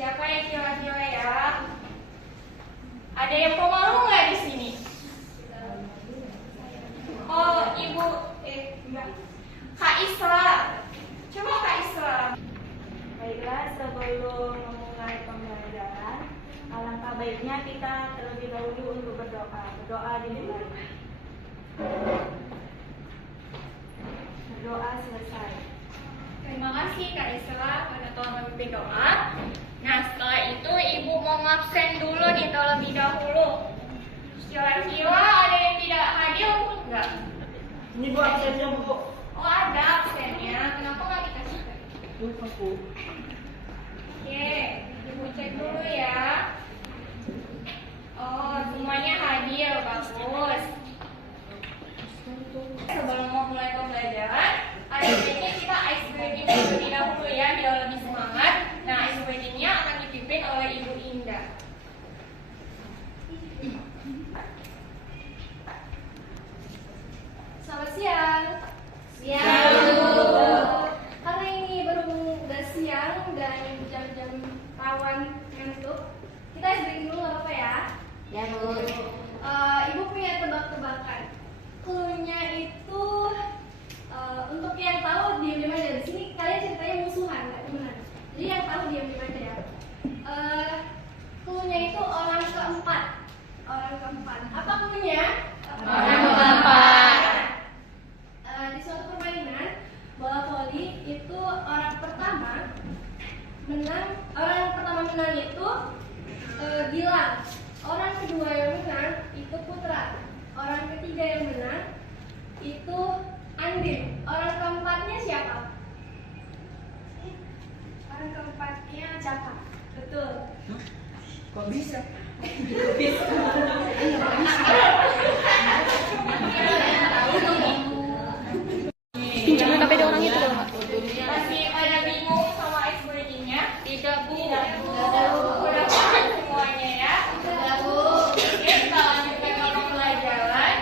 Siapa yang kira-kira ya? Ada yang pemalu nggak di sini? Oh, Ibu, enggak. Kak Isra. Coba Kak Isra. Baiklah, sebelum memulai pembelajaran, alangkah baiknya kita terlebih dahulu untuk berdoa. Berdoa dimulai. Berdoa selesai. Terima kasih Kak Isra karena telah memimpin doa. Nah, setelah itu Ibu mau ngabsen dulu nih terlebih dahulu. Kira-kira ada yang tidak hadir enggak? Ini Bu absennya Bu. Oh, ada absennya. Kenapa nggak dikasih? Bu. Oke, Ibu cek dulu ya. Oh, semuanya hadir, bagus. Sebelum memulai pembelajaran, ada baiknya kita ice breaking terlebih dahulu ya, biar lebih semangat. Nah, ice breakingnya akan dipimpin oleh Ibu Indah. Selamat siang. Siang. Karena ini udah siang dan jam-jam rawan ngantuk, kita ice breaking dulu nggak apa-apa ya? Ya, Bu. Ibu punya tebak-tebakan. Cluenya itu untuk yang tahu diam-diam aja. Di sini kalian ceritanya musuhan, nggak temenan. Jadi yang tahu diam-diam aja ya. Cluenya itu orang keempat. Orang keempat. Apa cluenya? Orang keempat. Di suatu permainan bola voli itu orang pertama menang itu Gilang. Orang kedua yang menang itu Putra. Orang ketiga yang menang itu Andin. Orang keempatnya siapa? Orang keempatnya Jaka. Betul. Kok bisa? Pinjam KPD orang itu dong. Masih pada bingung sama ice breakingnya? Tidak, Bu. Udah paham semuanya ya? Oke, kita lanjutkan ke pembelajaran.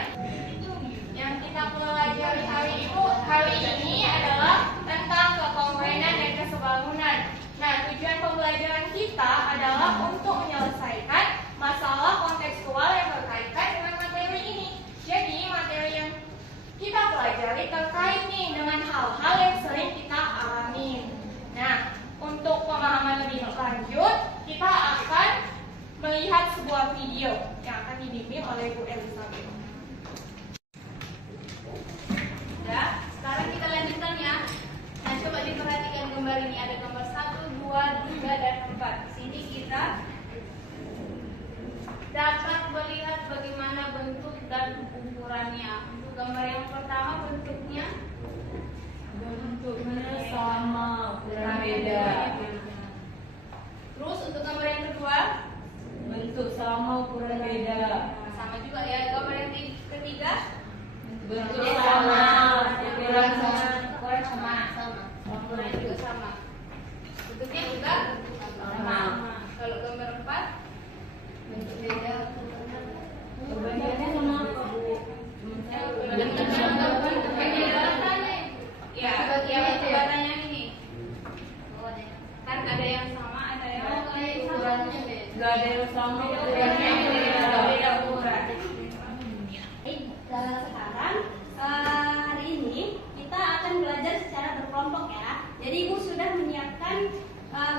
Yang kita pelajari hari ini adalah tentang kekomponen dan kesebangunan. Nah, tujuan pembelajaran kita adalah untuk menyelesaikan masalah kontekstual yang berkaitan dengan materi ini. Jadi, materi yang kita pelajari terkait nih dengan hal-hal yang sering kita alami. Nah, untuk pemahaman lebih lanjut, kita akan melihat sebuah video yang akan dibimbing oleh Bu Elizabeth. Ya, sekarang kita lanjutkan ya. Nah, coba diperhatikan kembali nih, ada gambar 1, 2, 3, dan 4. Di sini kita dapat melihat bagaimana bentuk dan ukurannya. Untuk gambar yang pertama bentuknya Sama, kurang beda. Terus untuk gambar yang kedua Bentuk sama, kurang beda. sama juga ya. Gambar yang ketiga Bentuk sama, ukuran sama. ukuran sama. Ukuran juga sama. Bentuknya juga sama. Kalau gambar 4 bentuk beda. Perbedaannya sama apa Bu? Batannya ini kan ada yang sama, ada yang ukurannya beda. Gak ada yang sama, ukurannya beda. Beda ukuran. Sekarang hari ini kita akan belajar secara berkelompok ya. Jadi Ibu sudah menyiapkan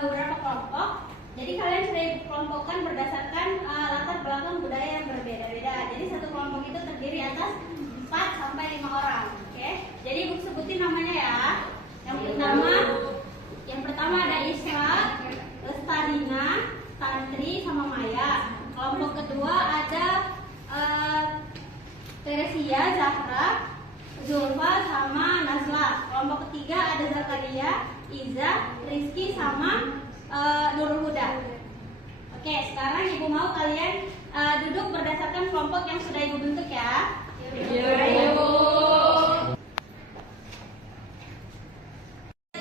beberapa kelompok. Jadi kalian sudah Ibu kelompokkan berdasarkan latar belakang budaya yang berbeda-beda. Jadi satu kelompok itu terdiri atas 4 sampai 5 orang. Oke. Jadi Ibu sebutin namanya ya. Yang pertama ada Isra, Lestarina, Tantri, sama Maya. Kelompok kedua ada Teresia, Zahra, Zulfa, sama Nazla. Kelompok ketiga ada Zakaria, Iza, Rizky, sama Nurul Huda. Oke, sekarang Ibu mau kalian duduk berdasarkan kelompok yang sudah Ibu bentuk ya.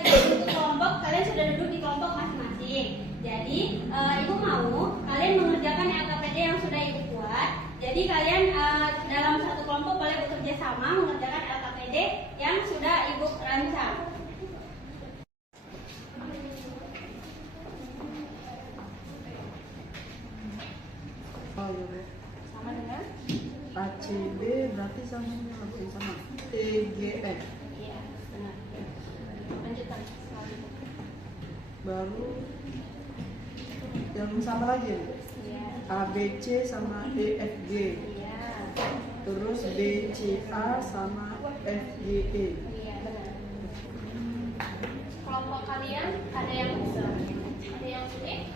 Untuk kelompok, kalian sudah duduk di kelompok masing-masing. Jadi, Ibu mau kalian mengerjakan LKPD yang sudah Ibu buat. Jadi kalian dalam satu kelompok boleh bekerja sama mengerjakan LKPD yang sudah Ibu rancang. iya Bu. Sama dengan? ACB berarti sama EGF. Iya, benar. Lanjutkan. Selanjutnya. Baru yang sama lagi ya? Iya. ABC sama EFG. Iya. Terus BCA sama FGE. Iya, benar. Kelompok kalian ada yang sulit, ada yang sulit,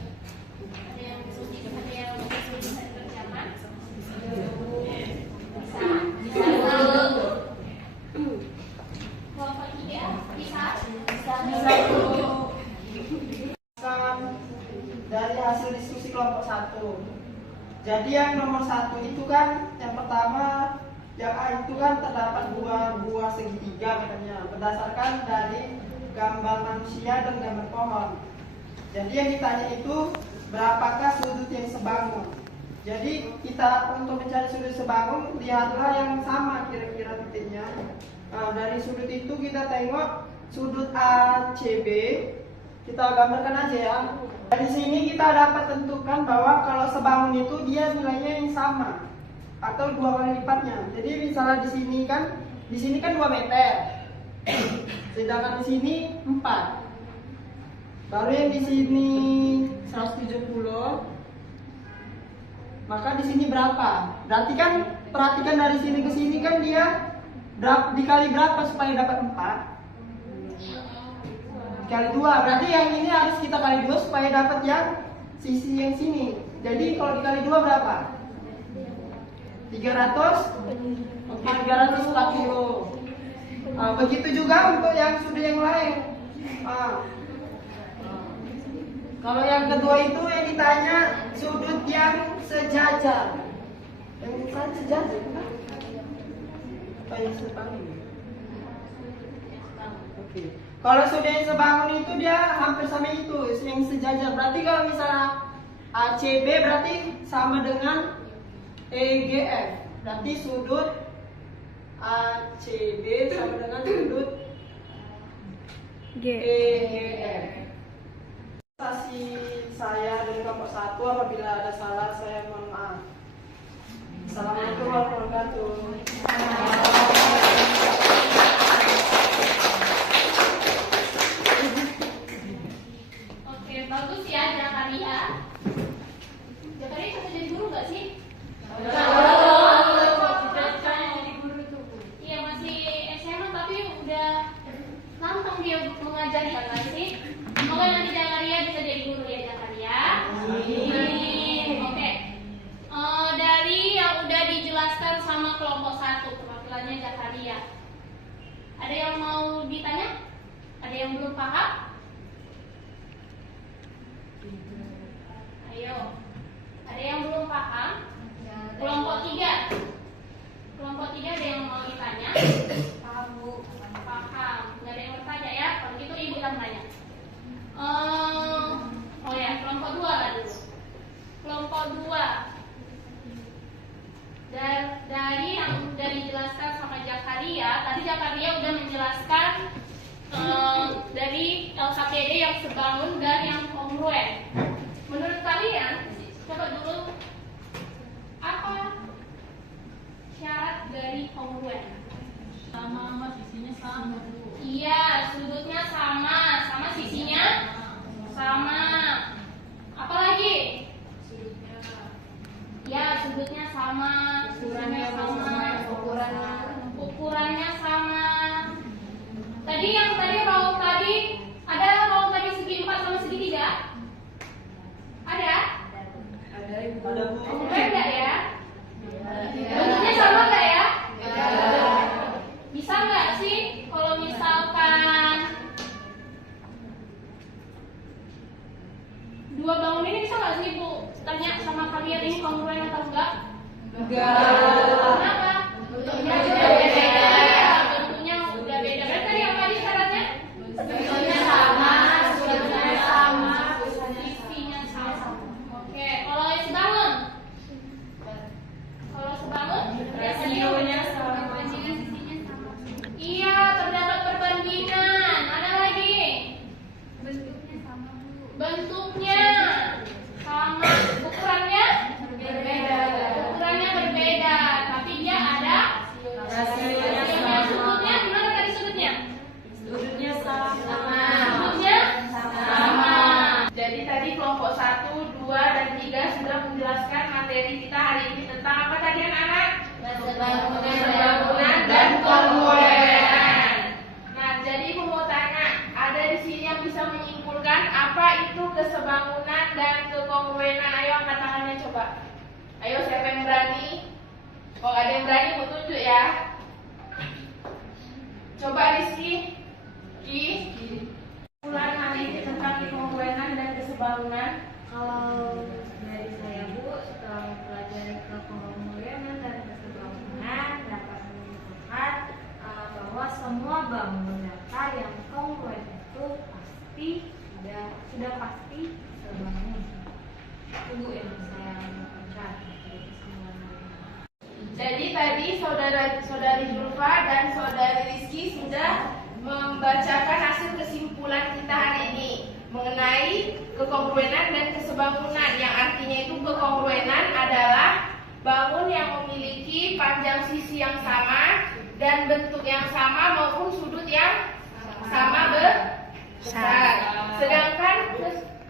ada yang sulit, ada yang bisa dikerjakan. Bisa. Kelompok 3 bisa. Dari hasil diskusi kelompok 1. Jadi yang nomor 1 itu kan yang pertama yang A itu kan terdapat dua buah segitiga katanya berdasarkan dari gambar manusia dan gambar pohon. Jadi yang ditanya itu berapakah sudut yang sebangun. Jadi kita untuk mencari sudut sebangun lihatlah yang sama kira-kira titiknya. Nah, dari sudut itu kita tengok sudut ACB, kita gambarkan aja ya. Dari sini kita dapat tentukan bahwa kalau sebangun itu dia nilainya yang sama atau 2 kali lipatnya. Jadi misalnya di sini kan 2 meter. Sedangkan di sini 4. Baru yang di sini 170. Maka di sini berapa? Berarti kan perhatikan dari sini ke sini kan dia dikali berapa supaya dapat 4? Kali 2, berarti yang ini harus kita kali 2 supaya dapat yang sisi yang sini. Jadi kalau dikali 2 berapa? 300? Oke, 340. Begitu juga untuk yang sudut yang lain. Kalau yang kedua itu yang ditanya sudut yang sejajar. Yang ditanya sejajar kan? Apa yang sebangun? Oke. Kalau sudut yang sebangun itu dia hampir sama itu, yang sejajar. Berarti kalau misalnya ACB berarti sama dengan EGF. Berarti sudut ACB sama dengan sudut EGF. Presentasi saya dari kelompok 1, apabila ada salah saya mohon maaf. Assalamualaikum warahmatullahi wabarakatuh. Oke, bagus ya Zakaria. Zakaria bisa jadi guru nggak sih? Iya, masih SMA tapi udah lantang dia mengajari kan sih. Semoga nanti Zakaria bisa jadi guru ya Zakaria. Oke. Dari yang udah dijelaskan sama kelompok 1 perwakilannya Zakaria. Ada yang mau ditanya? Ada yang belum paham? Ayo. Ada yang belum paham? Kelompok 3. Kelompok 3 ada yang mau ditanya? Paham, Bu. Paham. Nggak ada yang bertanya ya? Kalau gitu Ibu yang tanya. Oh ya, kelompok 2 lah dulu. Kelompok 2. Dari yang udah dijelaskan sama Zakaria, tadi Zakaria udah menjelaskan dari LKPD yang sebangun dan yang kongruen. Menurut kalian, coba dulu apa syarat dari kongruen? Sama sisinya sama Bu. Iya, sudutnya sama, sama sisinya sama. Apalagi? Ya, sudutnya sama, sisinya sama, ukurannya sama. Tadi yang raut tadi ada raut tadi segi 4 sama segi 3? Ada? Ada Bu. Keren nggak ya? Bentuknya sama nggak ya? Bisa nggak sih kalau misalkan dua bangun ini bisa nggak sih Bu tanya sama kalian ini kongruen atau enggak? Kenapa? Bentuknya udah beda ya. Bentuknya udah beda. Berarti tadi apa tadi syaratnya? Bentuknya sama, sudutnya sama, sisinya sama. Oke, kalau yang sebangun? Kalau sebangun? Sisinya sama. Iya, terdapat perbandingan. Ada lagi? Bentuknya sama, Bu. Bentuknya sama. Ukurannya? Berbeda. di sini yang bisa menyimpulkan apa itu kesebangunan dan kekongruenan? Ayo angkat tangannya coba. Ayo siapa yang berani? Kalau ada yang berani mau tunjuk ya. Coba Rizky. Kesimpulan hari ini tentang kekongruenan dan kesebangunan. Kalau dari saya Bu, setelah mempelajari kekongruenan dan kesebangunan dapat menyimpulkan bahwa semua bangun data yang kongruen itu pasti sudah pasti sebangun. Itu Bu yang saya lakukan dari kesimpulan hari ini. Jadi tadi saudari Julfa dan saudari Rizky sudah membacakan hasil kesimpulan kita hari ini mengenai kekongruenan dan kesebangunan, yang artinya itu kekongruenan adalah bangun yang memiliki panjang sisi yang sama dan bentuk yang sama maupun sudut yang sama besar. Sedangkan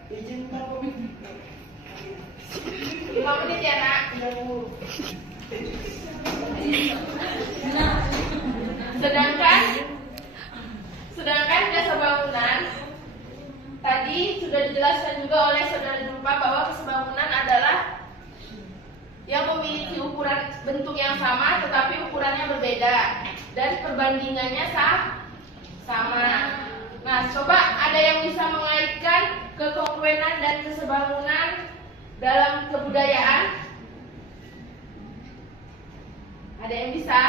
Izin berapa menit? 5 menit ya nak. Sedangkan kesebangunan tadi sudah dijelaskan juga oleh saudara Julfa bahwa kesebangunan adalah yang memiliki ukuran bentuk yang sama tetapi ukurannya berbeda dan perbandingannya sama. Nah, coba ada yang bisa mengaitkan kekongruenan dan kesebangunan dalam kebudayaan? Ada yang bisa?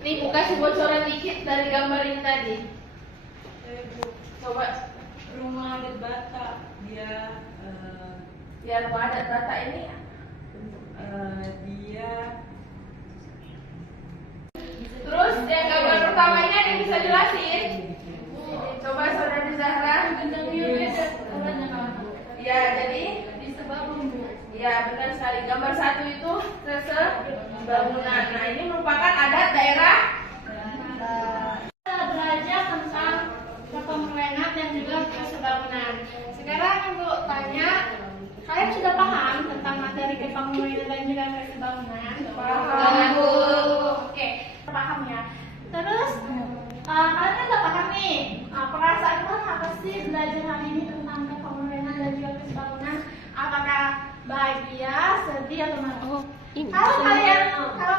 Nih, aku kasih bocoran dikit dari gambar ini tadi. Coba. Rumah adat Batak dia Ya, rumah adat Batak ini ya. dia Terus yang gambar pertamanya ada yang bisa jelasin? Coba saudari Zahra. Ya, jadi ya benar sekali. Gambar satu itu kesebangunan. Nah, ini merupakan adat daerah. Kita belajar tentang kekongruenan dan juga kesebangunan. Sekarang Ibu tanya, kalian sudah paham tentang materi kekongruenan dan juga kesebangunan? Paham, Bu. Oke, paham ya. Terus kalian kan udah paham nih. Perasaan kalian apa sih belajar hari ini tentang kekongruenan dan juga kesebangunan? Apakah bahagia, sedih atau mana? Kalau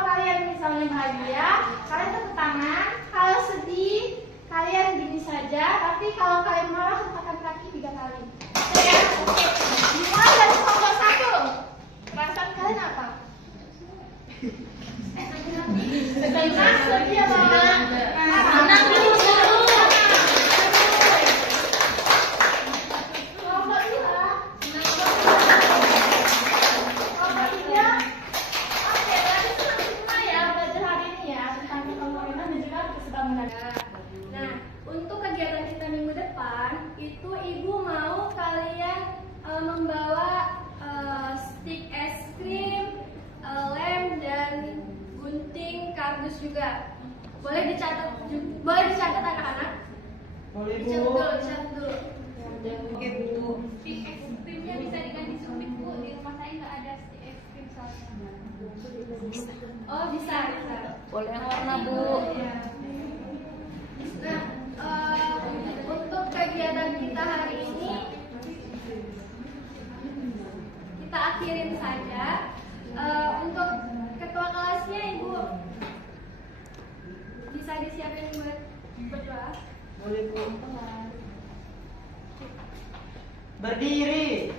kalian misalnya bahagia, kalian tepuk tangan. Kalau sedih, kalian gini saja. Tapi kalau kalian marah, hentakan kaki 3 kali. Oke ya? Oke. Dimulai dari kelompok 1. Perasaan kalian apa? Senang, sedih atau senang dulu. Kelompok 2. Kelompok 3. Oke, berarti senang semua ya belajar hari ini ya tentang kekongruenan dan juga kesebangunan. Nah, untuk kegiatan kita minggu depan itu Ibu mau kalian membawa stick es krim, lem dan gunting kardus juga. Boleh dicatat anak-anak? Boleh Dicatat Bu. dulu. Stick es krimnya bisa diganti sumpit Bu. Di rumah saya nggak ada stick es krim soalnya. Oh bisa. Boleh yang warna Bu. Nah, untuk kegiatan kita hari ini kita akhirin saja. Untuk ketua kelasnya Ibu bisa disiapin buat berdoa. Boleh Bu. Berdiri.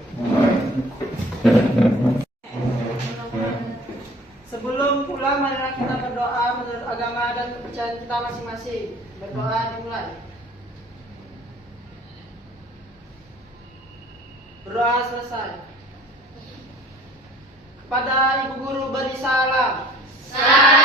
Sebelum pulang, marilah kita berdoa menurut agama dan kepercayaan kita masing-masing. Berdoa dimulai. Berdoa selesai. Kepada Ibu Guru beri salam. Salam.